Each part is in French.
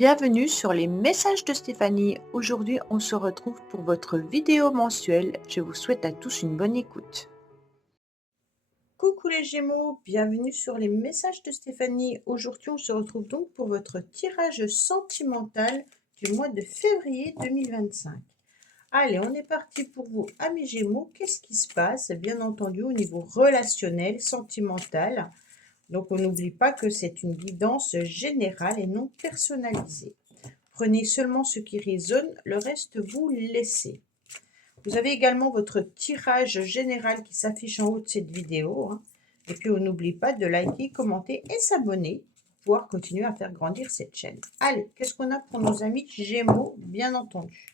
Bienvenue sur les messages de Stéphanie. Aujourd'hui, on se retrouve pour votre vidéo mensuelle. Je vous souhaite à tous une bonne écoute. Coucou les Gémeaux, bienvenue sur les messages de Stéphanie. Aujourd'hui, on se retrouve donc pour votre tirage sentimental du mois de février 2025. Allez, on est parti pour vous, amis Gémeaux. Qu'est-ce qui se passe? Bien entendu, au niveau relationnel, sentimental. Donc, on n'oublie pas que c'est une guidance générale et non personnalisée. Prenez seulement ce qui résonne, le reste vous laissez. Vous avez également votre tirage général qui s'affiche en haut de cette vidéo, hein. Et puis, on n'oublie pas de liker, commenter et s'abonner pour pouvoir continuer à faire grandir cette chaîne. Allez, qu'est-ce qu'on a pour nos amis Gémeaux, bien entendu?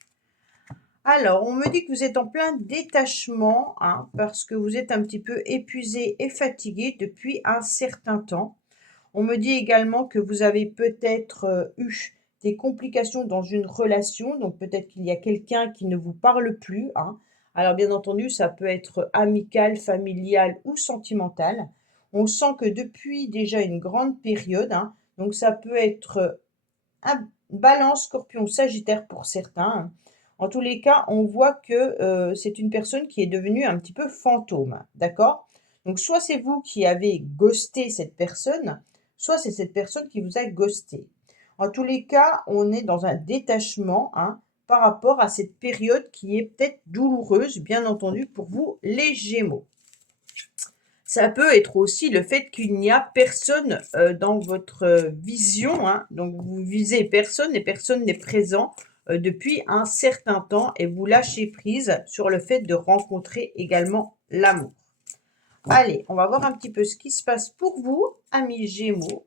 Alors, on me dit que vous êtes en plein détachement, hein, parce que vous êtes un petit peu épuisé et fatigué depuis un certain temps. On me dit également que vous avez peut-être eu des complications dans une relation, donc peut-être qu'il y a quelqu'un qui ne vous parle plus, hein. Alors bien entendu, ça peut être amical, familial ou sentimental. On sent que depuis déjà une grande période, hein, donc ça peut être un Balance, Scorpion, Sagittaire pour certains, hein. En tous les cas, on voit que c'est une personne qui est devenue un petit peu fantôme, d'accord? Donc soit c'est vous qui avez ghosté cette personne, soit c'est cette personne qui vous a ghosté. En tous les cas, on est dans un détachement, hein, par rapport à cette période qui est peut-être douloureuse, bien entendu, pour vous, les Gémeaux. Ça peut être aussi le fait qu'il n'y a personne dans votre vision, hein. Donc vous visez personne et personne n'est présent depuis un certain temps et vous lâchez prise sur le fait de rencontrer également l'amour. Allez, on va voir un petit peu ce qui se passe pour vous, amis Gémeaux,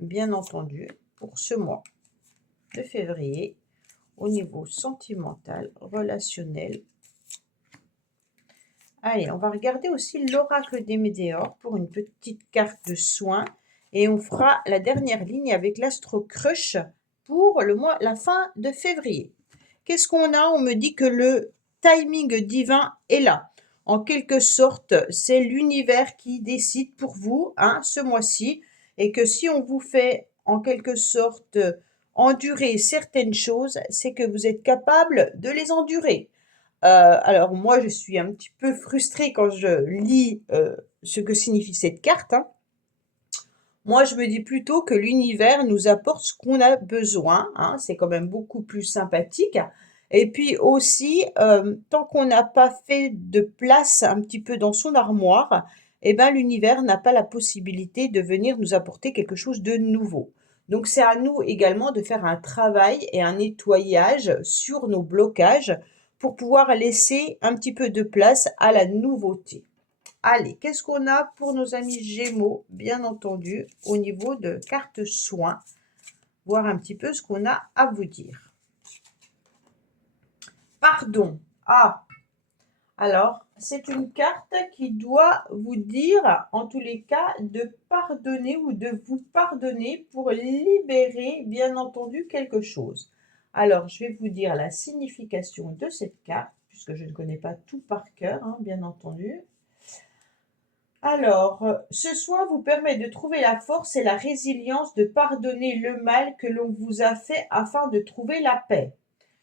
bien entendu, pour ce mois de février, au niveau sentimental, relationnel. Allez, on va regarder aussi l'oracle des Météores pour une petite carte de soin. Et on fera la dernière ligne avec l'Astro Crush pour la fin de février. Qu'est-ce qu'on a? On me dit que le timing divin est là. En quelque sorte, c'est l'univers qui décide pour vous, hein, ce mois-ci. Et que si on vous fait en quelque sorte endurer certaines choses, c'est que vous êtes capable de les endurer. Alors moi, je suis un petit peu frustrée quand je lis ce que signifie cette carte, hein. Moi, je me dis plutôt que l'univers nous apporte ce qu'on a besoin, hein. C'est quand même beaucoup plus sympathique. Et puis aussi, tant qu'on n'a pas fait de place un petit peu dans son armoire, eh ben, l'univers n'a pas la possibilité de venir nous apporter quelque chose de nouveau. Donc c'est à nous également de faire un travail et un nettoyage sur nos blocages pour pouvoir laisser un petit peu de place à la nouveauté. Allez, qu'est-ce qu'on a pour nos amis Gémeaux, bien entendu, au niveau de carte soins, voir un petit peu ce qu'on a à vous dire. Pardon. Ah, alors, c'est une carte qui doit vous dire, en tous les cas, de pardonner ou de vous pardonner pour libérer, bien entendu, quelque chose. Alors, je vais vous dire la signification de cette carte, puisque je ne connais pas tout par cœur, hein, bien entendu. Alors, ce soin vous permet de trouver la force et la résilience de pardonner le mal que l'on vous a fait afin de trouver la paix.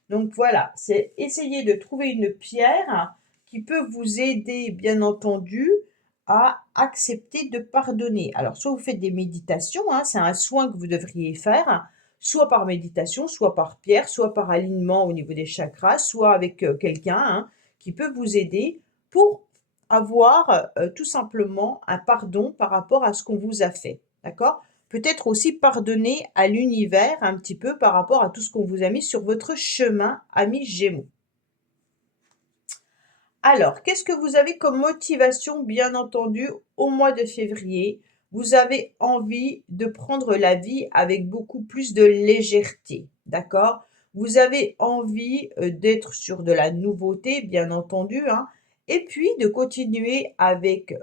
Donc voilà, c'est essayer de trouver une pierre qui peut vous aider, bien entendu, à accepter de pardonner. Alors, soit vous faites des méditations, hein, c'est un soin que vous devriez faire, soit par méditation, soit par pierre, soit par alignement au niveau des chakras, soit avec quelqu'un, hein, qui peut vous aider pour avoir tout simplement un pardon par rapport à ce qu'on vous a fait. D'accord? Peut-être aussi pardonner à l'univers un petit peu par rapport à tout ce qu'on vous a mis sur votre chemin, amis Gémeaux. Alors, qu'est-ce que vous avez comme motivation, bien entendu, au mois de février? Vous avez envie de prendre la vie avec beaucoup plus de légèreté, d'accord? Vous avez envie d'être sur de la nouveauté, bien entendu, hein, et puis de continuer avec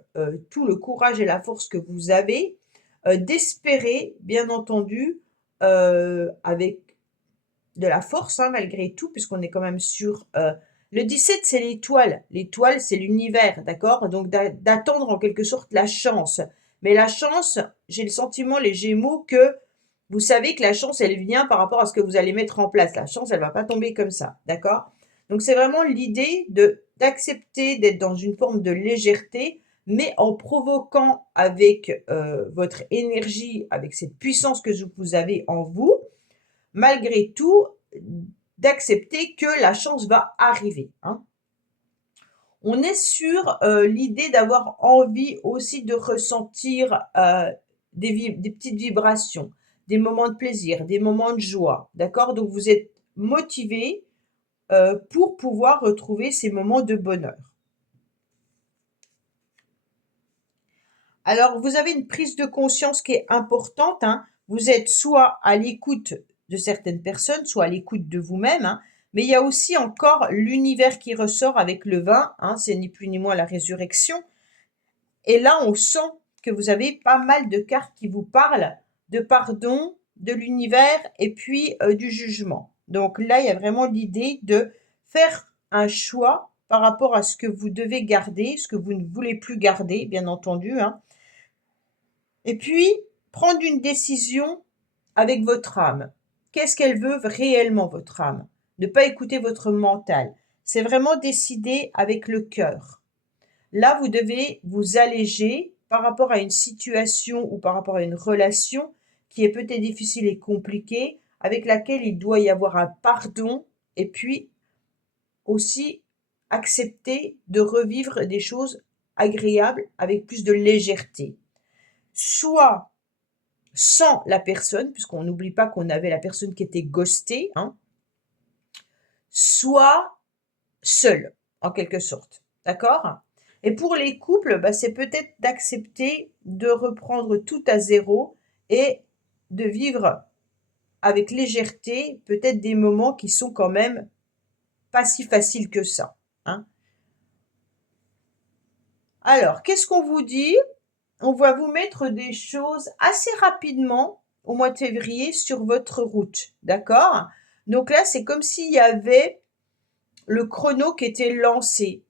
tout le courage et la force que vous avez, d'espérer, bien entendu, avec de la force, hein, malgré tout, puisqu'on est quand même sur le 17, c'est l'étoile. L'étoile, c'est l'univers, d'accord? Donc d'attendre en quelque sorte la chance. Mais la chance, j'ai le sentiment, les Gémeaux, que vous savez que la chance, elle vient par rapport à ce que vous allez mettre en place. La chance, elle va pas tomber comme ça, d'accord? Donc, c'est vraiment l'idée d'accepter d'être dans une forme de légèreté, mais en provoquant avec votre énergie, avec cette puissance que vous avez en vous, malgré tout, d'accepter que la chance va arriver, hein. On est sur l'idée d'avoir envie aussi de ressentir des petites vibrations, des moments de plaisir, des moments de joie, d'accord? Donc vous êtes motivé pour pouvoir retrouver ces moments de bonheur. Alors, vous avez une prise de conscience qui est importante, hein. Vous êtes soit à l'écoute de certaines personnes, soit à l'écoute de vous-même, hein. Mais il y a aussi encore l'univers qui ressort avec le vin, hein. C'est ni plus ni moins la résurrection. Et là, on sent que vous avez pas mal de cartes qui vous parlent de pardon, de l'univers et puis du jugement. Donc là, il y a vraiment l'idée de faire un choix par rapport à ce que vous devez garder, ce que vous ne voulez plus garder, bien entendu, hein. Et puis, prendre une décision avec votre âme. Qu'est-ce qu'elle veut réellement, votre âme? Ne pas écouter votre mental. C'est vraiment décider avec le cœur. Là, vous devez vous alléger par rapport à une situation ou par rapport à une relation qui est peut-être difficile et compliquée, avec laquelle il doit y avoir un pardon et puis aussi accepter de revivre des choses agréables avec plus de légèreté. Soit sans la personne, puisqu'on n'oublie pas qu'on avait la personne qui était ghostée, hein, soit seul, en quelque sorte. D'accord? Et pour les couples, bah, c'est peut-être d'accepter de reprendre tout à zéro et de vivre avec légèreté peut-être des moments qui sont quand même pas si faciles que ça, hein. Alors, qu'est-ce qu'on vous dit? On va vous mettre des choses assez rapidement au mois de février sur votre route, d'accord? Donc là, c'est comme s'il y avait le chrono qui était lancé.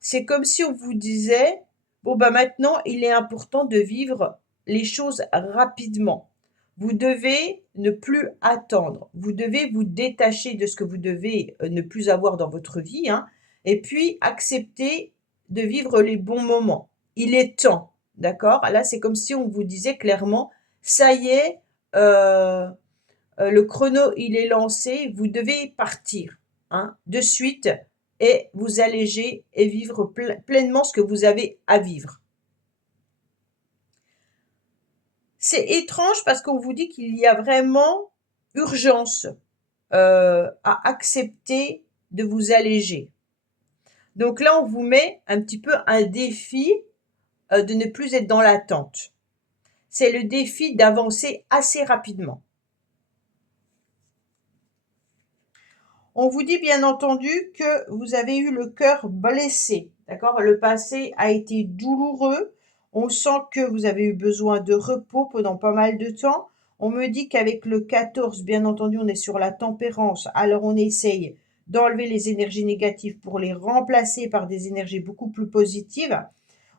C'est comme si on vous disait, bon bah maintenant, il est important de vivre les choses rapidement. Vous devez ne plus attendre. Vous devez vous détacher de ce que vous devez ne plus avoir dans votre vie, hein, et puis accepter de vivre les bons moments. Il est temps, d'accord? Là, c'est comme si on vous disait clairement, ça y est, le chrono, il est lancé, vous devez partir, hein, de suite et vous alléger et vivre pleinement ce que vous avez à vivre. C'est étrange parce qu'on vous dit qu'il y a vraiment urgence à accepter de vous alléger. Donc là, on vous met un petit peu un défi de ne plus être dans l'attente. C'est le défi d'avancer assez rapidement. On vous dit bien entendu que vous avez eu le cœur blessé, d'accord? Le passé a été douloureux. On sent que vous avez eu besoin de repos pendant pas mal de temps. On me dit qu'avec le 14, bien entendu, on est sur la tempérance. Alors on essaye d'enlever les énergies négatives pour les remplacer par des énergies beaucoup plus positives.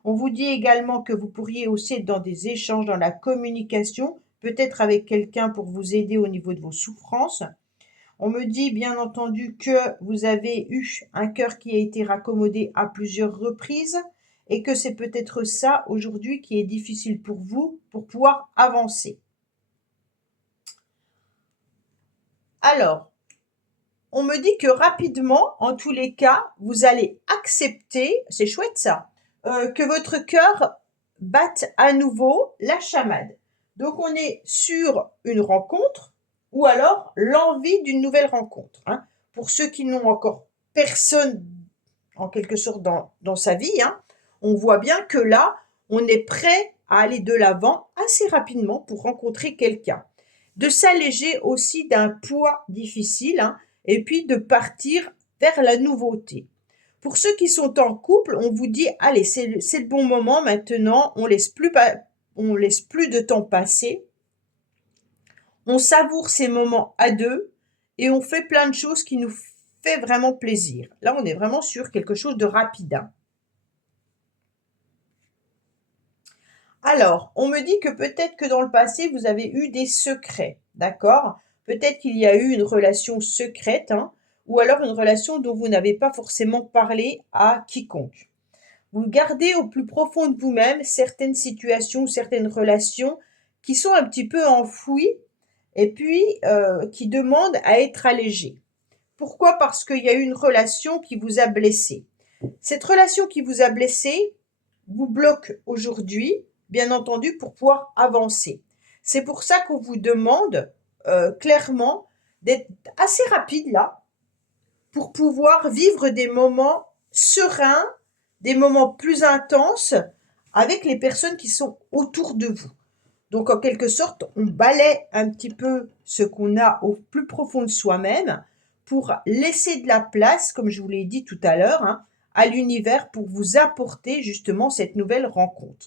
On vous dit également que vous pourriez aussi être dans des échanges, dans la communication, peut-être avec quelqu'un pour vous aider au niveau de vos souffrances. On me dit bien entendu que vous avez eu un cœur qui a été raccommodé à plusieurs reprises et que c'est peut-être ça aujourd'hui qui est difficile pour vous pour pouvoir avancer. Alors, on me dit que rapidement, en tous les cas, vous allez accepter, c'est chouette ça, que votre cœur batte à nouveau la chamade. Donc on est sur une rencontre ou alors l'envie d'une nouvelle rencontre, hein. Pour ceux qui n'ont encore personne, en quelque sorte, dans sa vie, hein, on voit bien que là, on est prêt à aller de l'avant assez rapidement pour rencontrer quelqu'un. De s'alléger aussi d'un poids difficile, hein, et puis de partir vers la nouveauté. Pour ceux qui sont en couple, on vous dit, allez, c'est le bon moment maintenant, on laisse plus de temps passer. On savoure ces moments à deux et on fait plein de choses qui nous fait vraiment plaisir. Là, on est vraiment sur quelque chose de rapide, hein. Alors, on me dit que peut-être que dans le passé, vous avez eu des secrets, d'accord? Peut-être qu'il y a eu une relation secrète, hein, ou alors une relation dont vous n'avez pas forcément parlé à quiconque. Vous gardez au plus profond de vous-même certaines situations ou certaines relations qui sont un petit peu enfouies et puis qui demandent à être allégées. Pourquoi? Parce qu'il y a eu une relation qui vous a blessé. Cette relation qui vous a blessé vous bloque aujourd'hui, bien entendu, pour pouvoir avancer. C'est pour ça qu'on vous demande clairement d'être assez rapide là, pour pouvoir vivre des moments sereins, des moments plus intenses avec les personnes qui sont autour de vous. Donc, en quelque sorte, on balaie un petit peu ce qu'on a au plus profond de soi-même pour laisser de la place, comme je vous l'ai dit tout à l'heure, hein, à l'univers pour vous apporter justement cette nouvelle rencontre.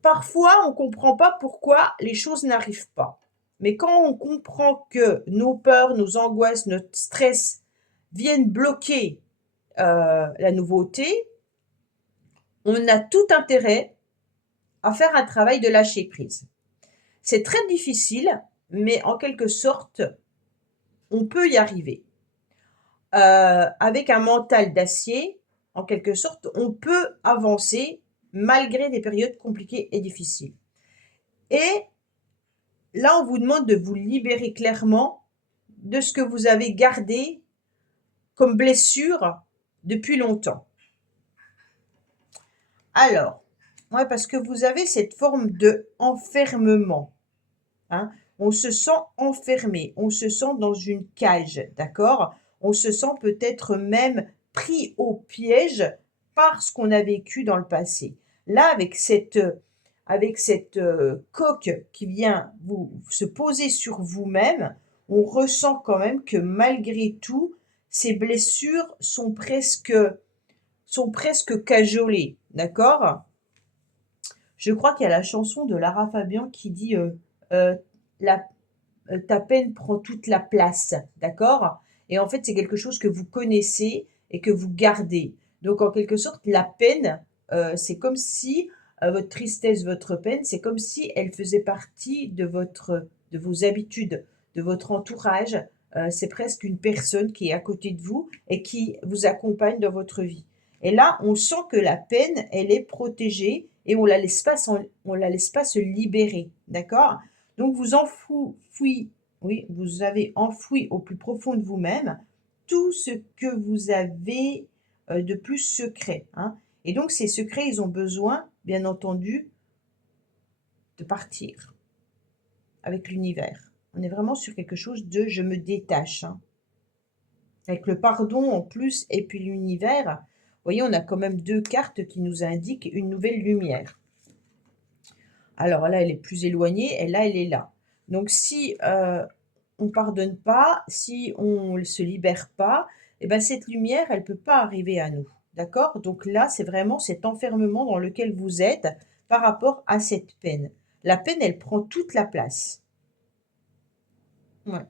Parfois, on ne comprend pas pourquoi les choses n'arrivent pas. Mais quand on comprend que nos peurs, nos angoisses, notre stress viennent bloquer la nouveauté, on a tout intérêt à faire un travail de lâcher prise. C'est très difficile, mais en quelque sorte, on peut y arriver. Avec un mental d'acier, en quelque sorte, on peut avancer malgré des périodes compliquées et difficiles. Et là, on vous demande de vous libérer clairement de ce que vous avez gardé comme blessure depuis longtemps. Alors, ouais, parce que vous avez cette forme de enfermement. Hein. On se sent enfermé, on se sent dans une cage, d'accord? On se sent peut-être même pris au piège par ce qu'on a vécu dans le passé. Là, avec cette coque qui vient se poser sur vous-même, on ressent quand même que malgré tout, ces blessures sont presque cajolées, d'accord? Je crois qu'il y a la chanson de Lara Fabian qui dit la, ta peine prend toute la place, d'accord? Et en fait, c'est quelque chose que vous connaissez et que vous gardez. Donc, en quelque sorte, la peine, c'est comme si votre tristesse, votre peine, c'est comme si elle faisait partie de vos habitudes, de votre entourage. C'est presque une personne qui est à côté de vous et qui vous accompagne dans votre vie. Et là, on sent que la peine, elle est protégée et on la laisse pas se libérer, d'accord? Donc vous avez enfoui au plus profond de vous-même tout ce que vous avez de plus secret, hein. Et donc ces secrets, ils ont besoin, bien entendu, de partir avec l'univers. On est vraiment sur quelque chose de je me détache, hein. Avec le pardon en plus et puis l'univers, vous voyez, on a quand même deux cartes qui nous indiquent une nouvelle lumière. Alors là, elle est plus éloignée et là, elle est là. Donc si on pardonne pas, si on ne se libère pas, eh ben, cette lumière, elle peut pas arriver à nous. D'accord? Donc là, c'est vraiment cet enfermement dans lequel vous êtes par rapport à cette peine. La peine, elle prend toute la place. Ouais.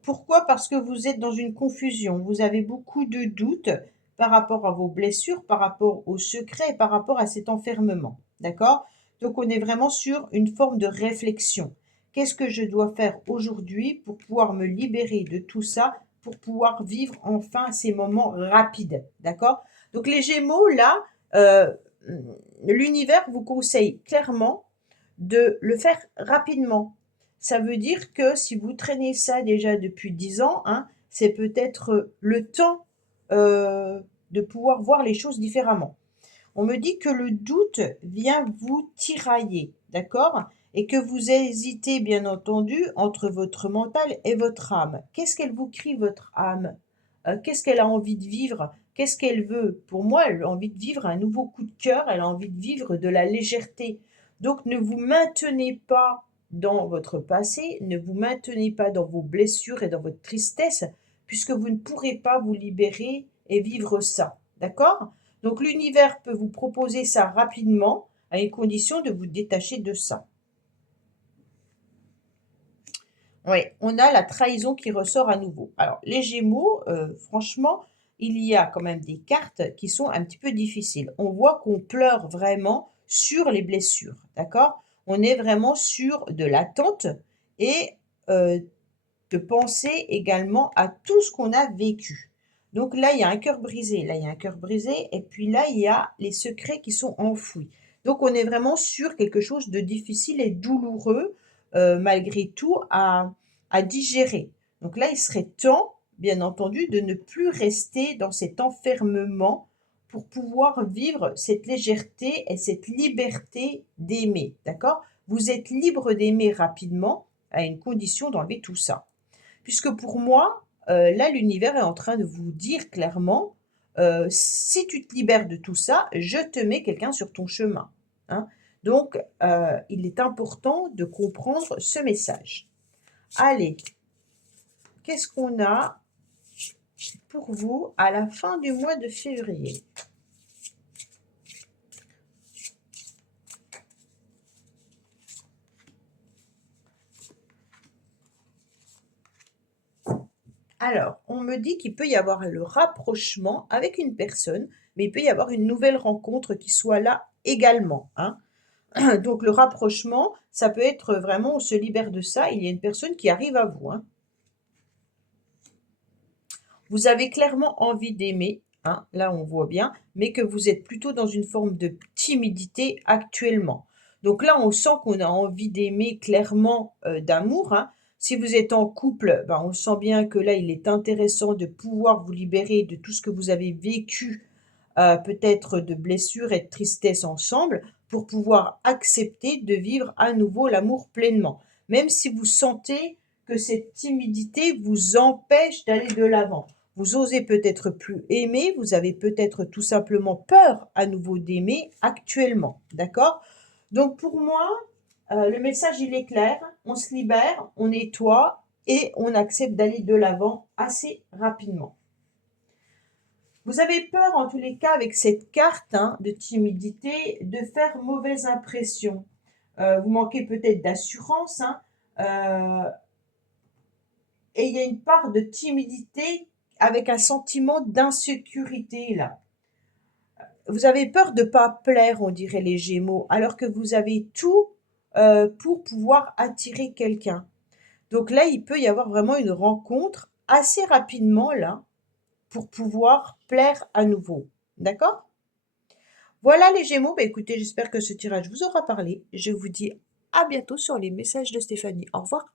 Pourquoi? Parce que vous êtes dans une confusion. Vous avez beaucoup de doutes par rapport à vos blessures, par rapport aux secrets et par rapport à cet enfermement. D'accord? Donc on est vraiment sur une forme de réflexion. Qu'est-ce que je dois faire aujourd'hui pour pouvoir me libérer de tout ça, pour pouvoir vivre enfin ces moments rapides? D'accord? Donc les Gémeaux, là, euh, l'univers vous conseille clairement de le faire rapidement. Ça veut dire que si vous traînez ça déjà depuis 10 ans, hein, c'est peut-être le temps de pouvoir voir les choses différemment. On me dit que le doute vient vous tirailler, d'accord? Et que vous hésitez, bien entendu, entre votre mental et votre âme. Qu'est-ce qu'elle vous crie, votre âme? Qu'est-ce qu'elle a envie de vivre? Qu'est-ce qu'elle veut? Pour moi, elle a envie de vivre un nouveau coup de cœur, elle a envie de vivre de la légèreté. Donc ne vous maintenez pas dans votre passé, ne vous maintenez pas dans vos blessures et dans votre tristesse, puisque vous ne pourrez pas vous libérer et vivre ça. D'accord? Donc l'univers peut vous proposer ça rapidement, à une condition de vous détacher de ça. Oui, on a la trahison qui ressort à nouveau. Alors, les Gémeaux, franchement, il y a quand même des cartes qui sont un petit peu difficiles. On voit qu'on pleure vraiment sur les blessures, d'accord? On est vraiment sur de l'attente et de penser également à tout ce qu'on a vécu. Donc là, il y a un cœur brisé, là, il y a un cœur brisé et puis là, il y a les secrets qui sont enfouis. Donc on est vraiment sur quelque chose de difficile et douloureux, malgré tout à digérer. Donc là, il serait temps, bien entendu, de ne plus rester dans cet enfermement pour pouvoir vivre cette légèreté et cette liberté d'aimer, d'accord? Vous êtes libre d'aimer rapidement à une condition d'enlever tout ça. Puisque pour moi, là, l'univers est en train de vous dire clairement, si tu te libères de tout ça, je te mets quelqu'un sur ton chemin, hein. Donc, il est important de comprendre ce message. Allez, qu'est-ce qu'on a pour vous à la fin du mois de février? Alors, on me dit qu'il peut y avoir le rapprochement avec une personne, mais il peut y avoir une nouvelle rencontre qui soit là également, hein. Donc le rapprochement, ça peut être vraiment on se libère de ça, il y a une personne qui arrive à vous, hein. Vous avez clairement envie d'aimer, hein, là on voit bien, mais que vous êtes plutôt dans une forme de timidité actuellement. Donc là, on sent qu'on a envie d'aimer clairement, d'amour, hein. Si vous êtes en couple, ben, on sent bien que là, il est intéressant de pouvoir vous libérer de tout ce que vous avez vécu, peut-être de blessures et de tristesse ensemble, pour pouvoir accepter de vivre à nouveau l'amour pleinement. Même si vous sentez que cette timidité vous empêche d'aller de l'avant. Vous osez peut-être plus aimer, vous avez peut-être tout simplement peur à nouveau d'aimer actuellement, d'accord? Donc pour moi, le message il est clair, on se libère, on nettoie et on accepte d'aller de l'avant assez rapidement. Vous avez peur en tous les cas avec cette carte, hein, de timidité, de faire mauvaise impression. Vous manquez peut-être d'assurance, hein, et il y a une part de timidité avec un sentiment d'insécurité là. Vous avez peur de ne pas plaire, on dirait les Gémeaux, alors que vous avez tout pour pouvoir attirer quelqu'un. Donc là, il peut y avoir vraiment une rencontre assez rapidement là pour pouvoir plaire à nouveau. D'accord? Voilà les Gémeaux. Bah, écoutez, j'espère que ce tirage vous aura parlé. Je vous dis à bientôt sur les messages de Stéphanie. Au revoir.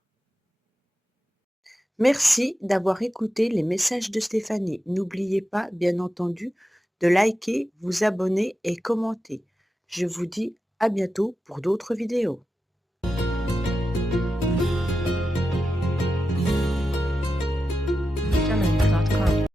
Merci d'avoir écouté les messages de Stéphanie. N'oubliez pas, bien entendu, de liker, vous abonner et commenter. Je vous dis à bientôt pour d'autres vidéos.